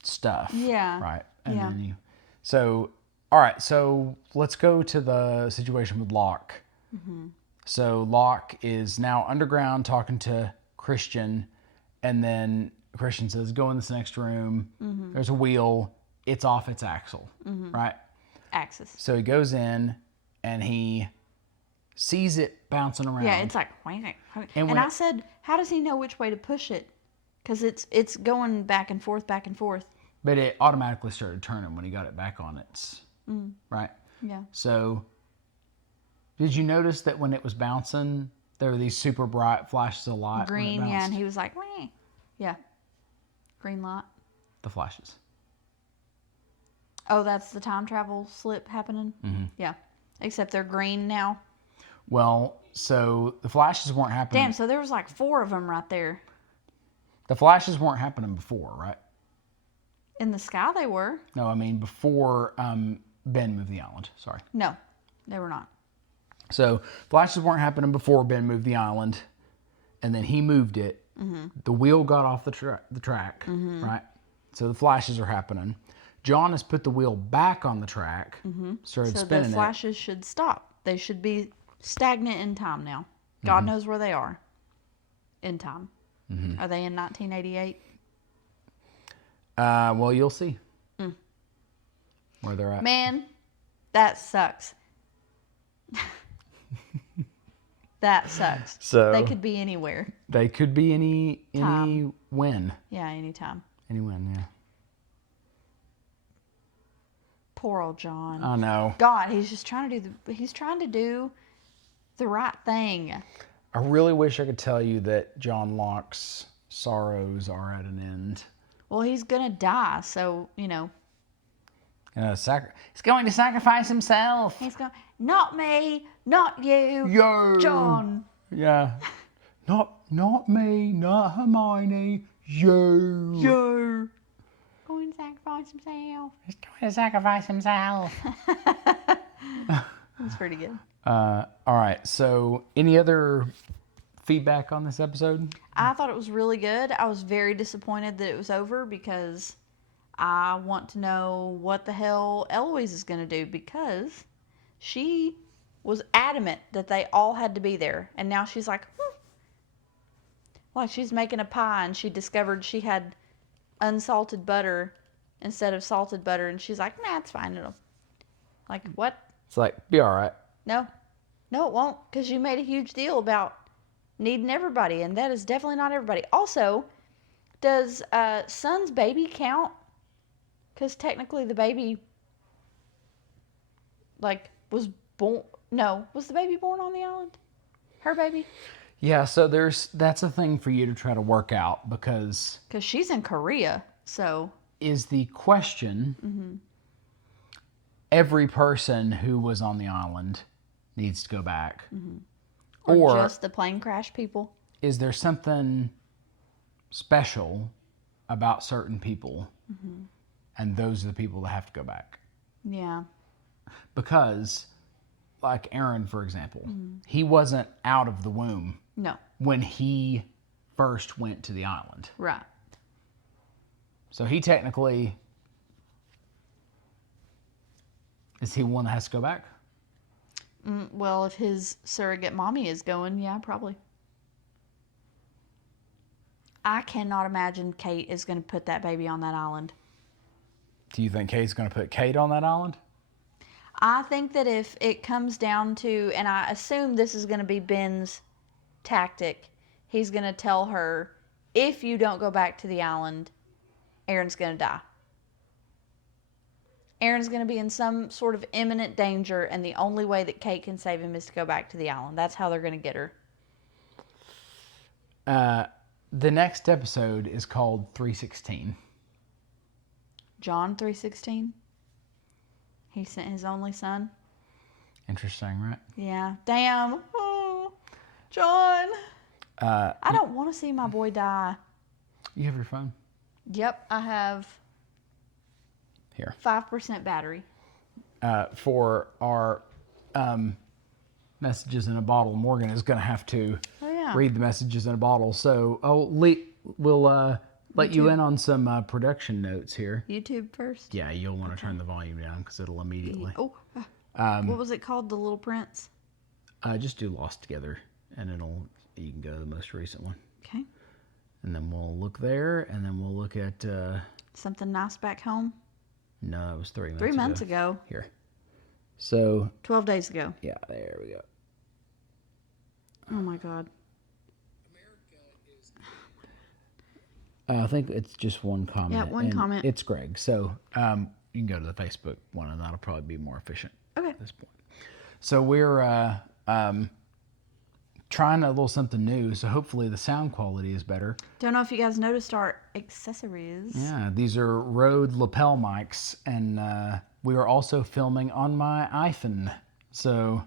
stuff. Yeah. Right? Yeah. All right, so let's go to the situation with Locke. So Locke is now underground talking to Christian, and then Christian says, go in this next room. There's a wheel. It's off its axle, right? Axis. So he goes in, and he sees it bouncing around. Yeah, it's like, and I said, how does he know which way to push it? Because it's going back and forth, back and forth. But it automatically started turning when he got it back on its, right? Yeah. So Did you notice that when it was bouncing, there were these super bright flashes of light? Green, when it yeah, bounced? and he was like, "Meh." Yeah. Green light. The flashes. Oh, that's the time travel slip happening? Mm-hmm. Yeah. Except they're green now. Well, so the flashes weren't happening. Damn, so there was like 4 of them right there. The flashes weren't happening before, right? In the sky they were. No, I mean before Ben moved the island. Sorry. No, they were not. So flashes weren't happening before Ben moved the island, and then he moved it. Mm-hmm. The wheel got off the track, right? So the flashes are happening. John has put the wheel back on the track, started So spinning the it. flashes should stop. They should be stagnant in time now. God knows where they are in time. Are they in 1988? Well, you'll see where they're at. Man, that sucks. That sucks. So They could be anywhere. They could be any Time. win. Yeah, anytime. Any win, yeah. Poor old John. I know. God, he's just trying to do the right thing. I really wish I could tell you that John Locke's sorrows are at an end. Well, he's gonna die, so He's going to sacrifice himself. he's going. Not me, not you, Yo. John. Yeah. Not me, not Hermione. You. Yo. Going to sacrifice himself. He's going to sacrifice himself. That's pretty good. All right. So, any other feedback on this episode? I thought it was really good. I was very disappointed that it was over because I want to know what the hell Eloise is going to do because she was adamant that they all had to be there. And now she's like, like she's making a pie and she discovered she had unsalted butter instead of salted butter. And she's like, nah, it's fine. It'll. Like, what? It's like, be all right. No, it won't because you made a huge deal about needing everybody, and that is definitely not everybody. Also, does Son's baby count? Because technically the baby, like, was born. No, was the baby born on the island? Her baby? Yeah, so that's a thing for you to try to work out because she's in Korea, so. Is the question, every person who was on the island needs to go back. Or just the plane crash people. Is there something special about certain people and those are the people that have to go back? Yeah. Because, like Aaron, for example, he wasn't out of the womb No. when he first went to the island. Right. So he technically, is he one that has to go back? Well, if his surrogate mommy is going, yeah, probably. I cannot imagine Kate is going to put that baby on that island. Do you think Kate's going to put Kate on that island? I think that if it comes down to, and I assume this is going to be Ben's tactic, he's going to tell her, if you don't go back to the island, Aaron's going to die. Aaron's going to be in some sort of imminent danger, and the only way that Kate can save him is to go back to the island. That's how they're going to get her. The next episode is called 316. John 3:16. He sent his only son. Interesting, right? Yeah. Damn. Oh, John. I don't want to see my boy die. You have your phone? Yep, I have Here. 5% battery. For our messages in a bottle, Morgan is going to have to read the messages in a bottle. So we'll let you in on some production notes here. YouTube first. Yeah, you'll want to turn the volume down because it'll immediately. Oh, what was it called? The Little Prince? Just do Lost Together, and you can go to the most recent one. Okay. And then we'll look there, and then we'll look at... Something Nice Back Home? No, it was 3 months 3 months ago. Here. So... 12 days ago. Yeah, there we go. Oh, my God. I think it's just one comment. Yeah, one comment. It's Greg. So you can go to the Facebook one, and that'll probably be more efficient Okay. at this point. So we're trying a little something new. So hopefully the sound quality is better. Don't know if you guys noticed our accessories. Yeah, these are Rode lapel mics, and we are also filming on my iPhone. So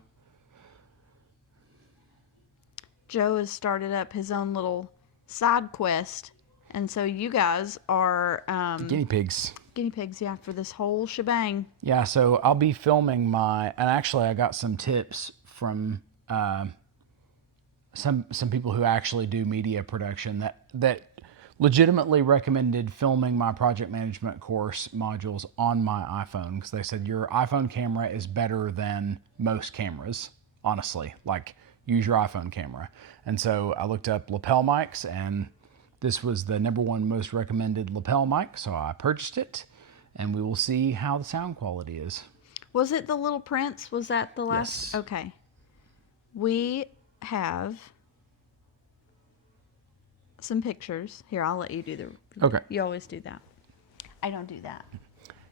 Joe has started up his own little side quest, and so you guys are guinea pigs. Guinea pigs, yeah, for this whole shebang. Yeah, so I'll be filming and actually I got some tips from some people who actually do media production that legitimately recommended filming my project management course modules on my iPhone, because they said your iPhone camera is better than most cameras, honestly. Like, use your iPhone camera. And so I looked up lapel mics, and this was the #1 most recommended lapel mic, so I purchased it. And we will see how the sound quality is. Was it the Little Prince? Was that the last? Yes. Okay. We have some pictures. Here, I'll let you do the... Okay. You always do that. I don't do that.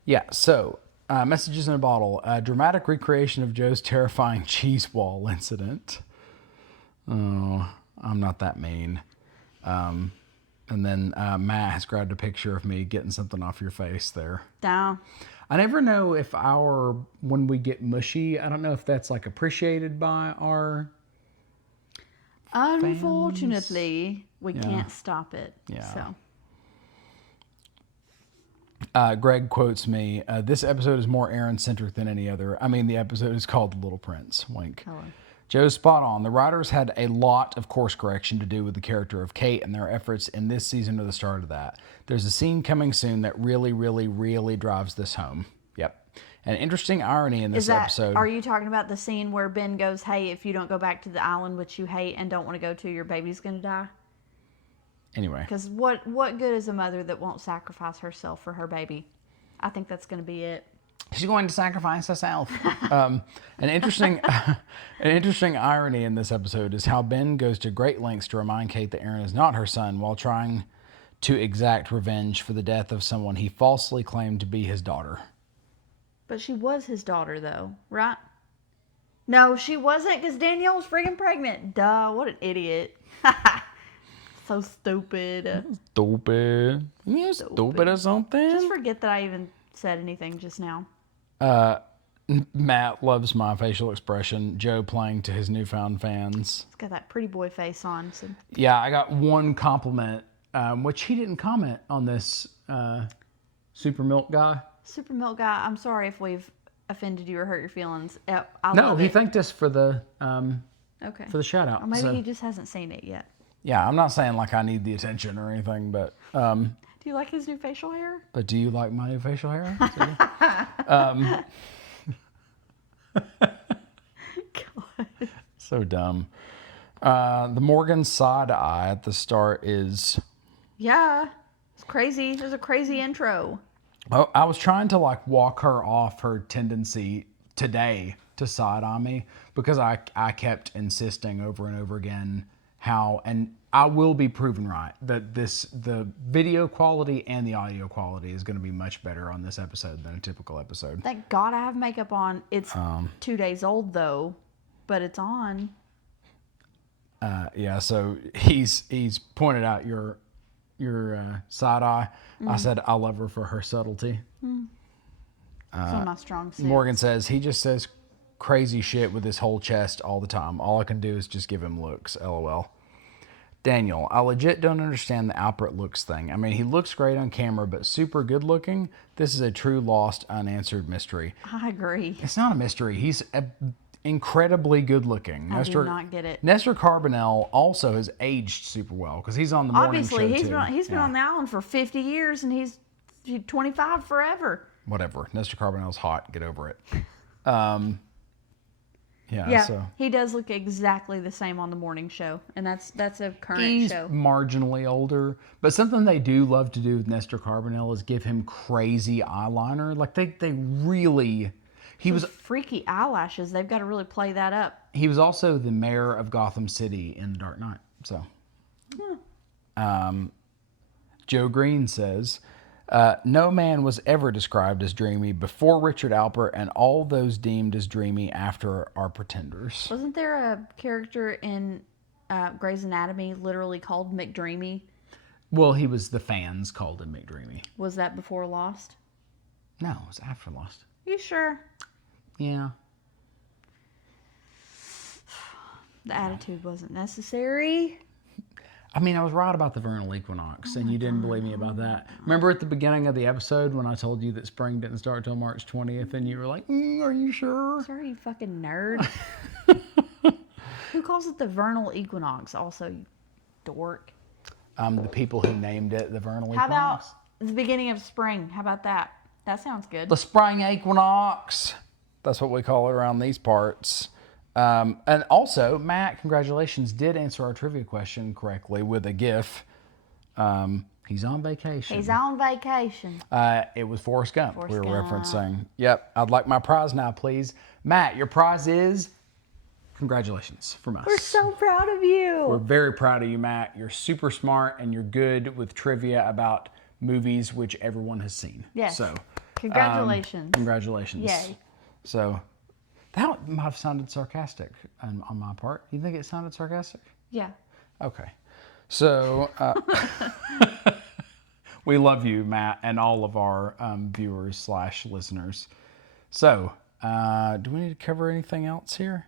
Yeah, so messages in a bottle. A dramatic recreation of Joe's terrifying cheese wall incident. Oh, I'm not that mean. And then Matt has grabbed a picture of me getting something off your face there. Down. I never know if when we get mushy, I don't know if that's like appreciated by our Unfortunately, we can't stop it. Yeah. So. Greg quotes me, this episode is more Aaron-centric than any other. I mean, the episode is called The Little Prince. Wink. Hello. Joe's spot on. The writers had a lot of course correction to do with the character of Kate and their efforts in this season or the start of that. There's a scene coming soon that really, really, really drives this home. Yep. An interesting irony in this episode. Are you talking about the scene where Ben goes, hey, if you don't go back to the island which you hate and don't want to go to, your baby's going to die? Anyway. Because what good is a mother that won't sacrifice herself for her baby? I think that's going to be it. She's going to sacrifice herself. An interesting irony in this episode is how Ben goes to great lengths to remind Kate that Aaron is not her son while trying to exact revenge for the death of someone he falsely claimed to be his daughter. But she was his daughter, though, right? No, she wasn't, because Danielle was friggin' pregnant. Duh, what an idiot. So stupid. Stupid. You stupid or something? Just forget that I even said anything just now. Matt loves my facial expression. Joe playing to his newfound fans. He's got that pretty boy face on. So. Yeah, I got one compliment, which he didn't comment on this Super Milk guy. Super Milk guy, I'm sorry if we've offended you or hurt your feelings. No, he thanked us for the okay. for the shout out. Or maybe he just hasn't seen it yet. Yeah, I'm not saying like I need the attention or anything, but do you like his new facial hair? But do you like my new facial hair? God. So dumb. The Morgan side eye at the start is... Yeah, it's crazy. It was a crazy intro. Oh, I was trying to like walk her off her tendency today to side eye me, because I kept insisting over and over again how, and I will be proven right, that the video quality and the audio quality is going to be much better on this episode than a typical episode. Thank God I have makeup on. It's 2 days old though, but it's on. Yeah, so he's pointed out your side eye. I said I love her for her subtlety. It's one of my strong suits. Morgan says he just says crazy shit with his whole chest all the time. All I can do is just give him looks. LOL. Daniel, I legit don't understand the Alpert looks thing. I mean, he looks great on camera, but super good looking. This is a true lost, unanswered mystery. I agree. It's not a mystery. He's incredibly good looking. I do not get it. Nestor Carbonell also has aged super well because he's on the morning show Obviously, too. he's been on the island for 50 years and he's 25 forever. Whatever. Nestor Carbonell's hot. Get over it. Yeah, so he does look exactly the same on the morning show, and that's a current he's show. Marginally older, but something they do love to do with Nestor Carbonell is give him crazy eyeliner. Like they really, he was freaky eyelashes. They've got to really play that up. He was also the mayor of Gotham City in The Dark Knight. So, Joe Green says, No man was ever described as dreamy before Richard Alpert, and all those deemed as dreamy after are pretenders. Wasn't there a character in Grey's Anatomy literally called McDreamy? Well, he was the fans called him McDreamy. Was that before Lost? No, it was after Lost. You sure? Yeah. The attitude wasn't necessary. I mean, I was right about the vernal equinox, and you didn't believe me about that. Remember at the beginning of the episode when I told you that spring didn't start till March 20th, and you were like, are you sure? Sorry, you fucking nerd. Who calls it the vernal equinox? Also, you dork. The people who named it the vernal How equinox. about the beginning of spring? How about that? That sounds good. The spring equinox. That's what we call it around these parts. And also, Matt, congratulations, did answer our trivia question correctly with a GIF. He's on vacation. He's on vacation. It was Forrest Gump we were Gump. referencing. Yep, I'd like my prize now, please. Matt, your prize is congratulations from us. We're so proud of you. We're very proud of you, Matt. You're super smart and you're good with trivia about movies which everyone has seen. Yes. So, Congratulations. Congratulations. Yay. So, that might have sounded sarcastic on my part. You think it sounded sarcastic? Yeah. Okay. So, we love you, Matt, and all of our viewers / listeners. So, do we need to cover anything else here?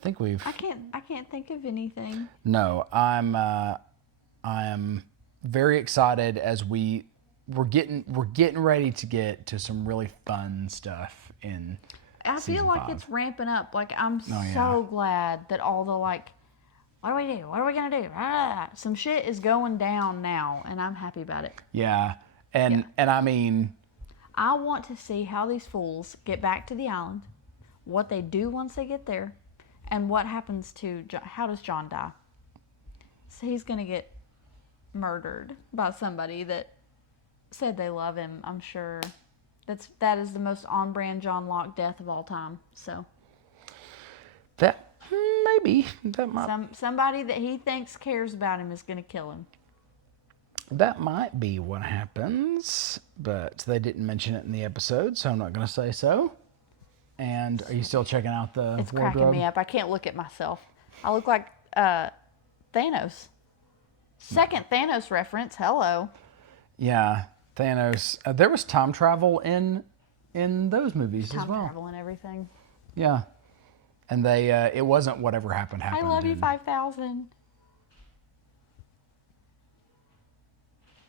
I think we've... I can't think of anything. No, I am very excited as we're getting ready to get to some really fun stuff in I feel like 5. it's ramping up. Like, I'm yeah. so glad that all the, like, what do we do? What are we going to do? Some shit is going down now, and I'm happy about it. Yeah. And I mean... I want to see how these fools get back to the island, what they do once they get there, and what happens to John. How does John die? So he's going to get murdered by somebody that said they love him, I'm sure. That is the most on-brand John Locke death of all time. So that maybe that might somebody that he thinks cares about him is going to kill him. That might be what happens, but they didn't mention it in the episode, so I'm not going to say so. And are you still checking out the It's wardrobe? cracking me up. I can't look at myself. I look like Thanos. Second Thanos reference. Hello. Yeah, Thanos. There was time travel in those movies as well. Time travel and everything. Yeah, and they it wasn't whatever happened. I love you 5,000.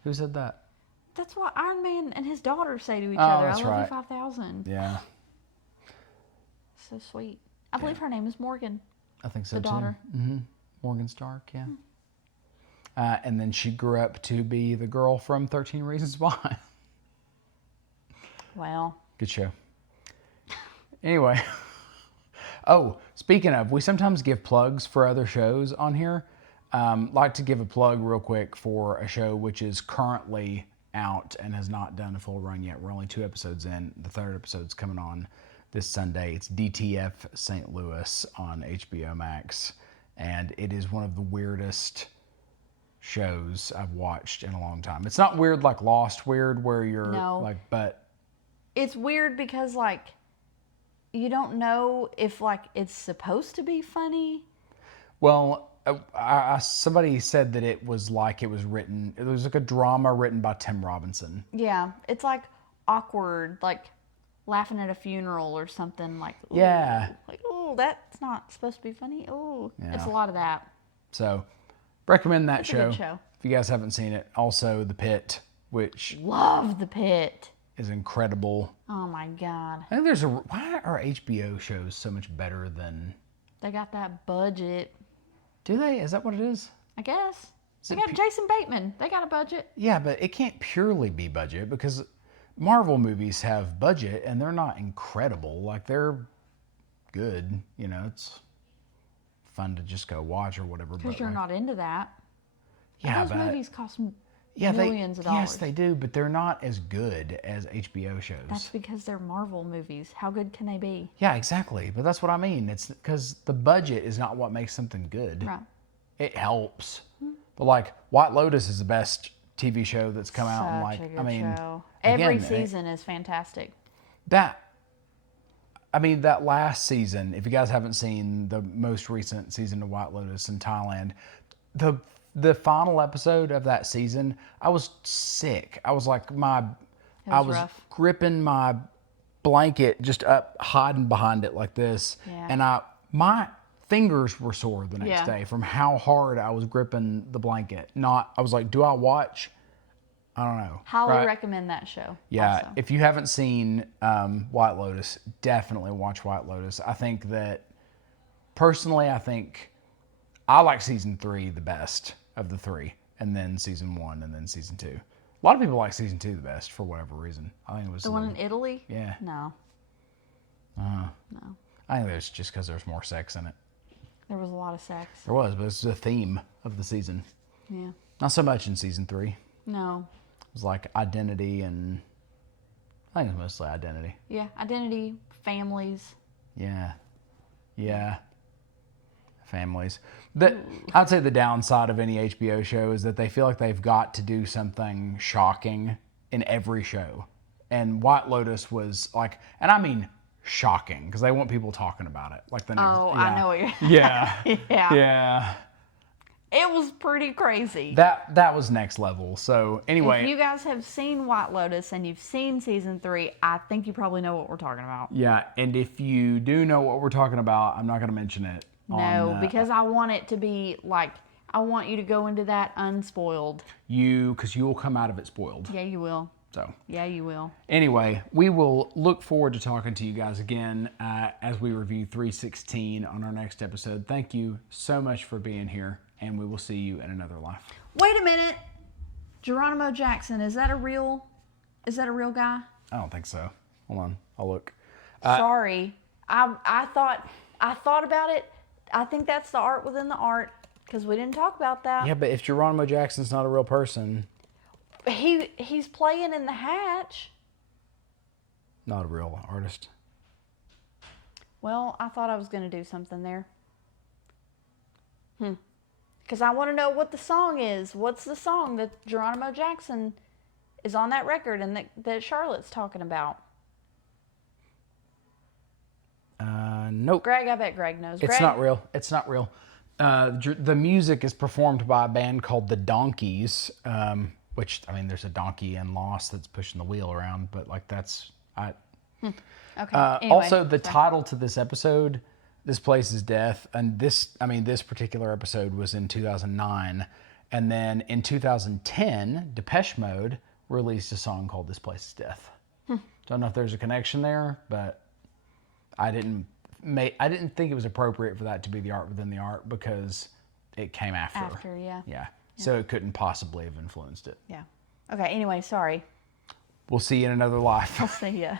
Who said that? That's what Iron Man and his daughter say to each Oh, other. that's I love right. you 5,000. Yeah, So sweet. I believe her name is Morgan. I think so The too. daughter. Mm-hmm. Morgan Stark. Yeah. And then she grew up to be the girl from 13 Reasons Why. Well. Good show. Anyway. Oh, speaking of, we sometimes give plugs for other shows on here. Like to give a plug real quick for a show which is currently out and has not done a full run yet. We're only 2 episodes in. The 3rd episode's coming on this Sunday. It's DTF St. Louis on HBO Max. And it is one of the weirdest shows I've watched in a long time. It's not weird like Lost weird where you're like, but... It's weird because, like, you don't know if, like, it's supposed to be funny. Well, somebody said that it was like it was like a drama written by Tim Robinson. Yeah, it's like awkward, like laughing at a funeral or something. Like, ooh, Yeah. like, oh, that's not supposed to be funny. Oh, Yeah. It's a lot of that. So, recommend that It's a show. good show. If you guys haven't seen it. Also, The Pit, which Love The Pit. is incredible. Oh my God. I think why are HBO shows so much better than... They got that budget. Do they? Is that what it is? I guess. They it got Jason Bateman. They got a budget. Yeah, but it can't purely be budget because Marvel movies have budget and they're not incredible. Like, they're good. You know, it's fun to just go watch or whatever. Because you're not into that. Yeah, Those but movies cost millions of dollars. Yes, they do, but they're not as good as HBO shows. That's because they're Marvel movies. How good can they be? Yeah, exactly. But that's what I mean. It's because the budget is not what makes something good. Right. It helps. But like, White Lotus is the best TV show that's come out. And Such a good I mean, show. Every again, season is fantastic. that last season, if you guys haven't seen the most recent season of White Lotus in Thailand, the final episode of that season, I was sick. I was like I was rough. gripping my blanket just up, hiding behind it like this, Yeah. and my fingers were sore the next Yeah. day from how hard I was gripping the blanket. I was like, do I watch? I don't know. Highly right? recommend that show. Yeah, also. if you haven't seen White Lotus, definitely watch White Lotus. I think that, personally, I like season 3 the best of the 3, and then season 1, and then season 2. A lot of people like season 2 the best for whatever reason. I think it was The one in Italy? Yeah. No. No. No. I think it's just because there's more sex in it. There was a lot of sex. There was, but it's the theme of the season. Yeah. Not so much in season 3. It No. was like identity, and I think it's mostly identity. Yeah. Identity, families. Yeah. Yeah. Families. I'd say the downside of any HBO show is that they feel like they've got to do something shocking in every show. And White Lotus was like, and I mean shocking, because they want people talking about it. Like the next, Oh, I know what you're... Yeah. Yeah. Yeah. It was pretty crazy. That was next level. So anyway. If you guys have seen White Lotus and you've seen season 3, I think you probably know what we're talking about. Yeah, and if you do know what we're talking about, I'm not going to mention it. No, because I want it to be like, I want you to go into that unspoiled. Because you will come out of it spoiled. Yeah, you will. So. Yeah, you will. Anyway, we will look forward to talking to you guys again as we review 316 on our next episode. Thank you so much for being here, and we will see you in another life. Wait a minute. Geronimo Jackson, is that a real guy? I don't think so. Hold on, I'll look. Sorry. I thought about it. I think that's the art within the art, because we didn't talk about that. Yeah, but if Geronimo Jackson's not a real person, He's playing in the hatch. not a real artist. Well, I thought I was going to do something there. Because I want to know what the song is. What's the song that Geronimo Jackson is on that record and that Charlotte's talking about? Nope. Greg, I bet Greg knows. It's Greg? not real. It's not real. The music is performed by a band called the Donkeys, which, I mean, there's a donkey in Lost that's pushing the wheel around, but like that's... Okay. Anyway, also, the title to this episode, This Place is Death, and this particular episode was in 2009, and then in 2010, Depeche Mode released a song called This Place is Death. Don't know if there's a connection there, but I didn't think it was appropriate for that to be the art within the art, because it came after. After, yeah. Yeah. So it couldn't possibly have influenced it. Yeah. Okay, anyway, sorry. We'll see you in another life. I'll see ya.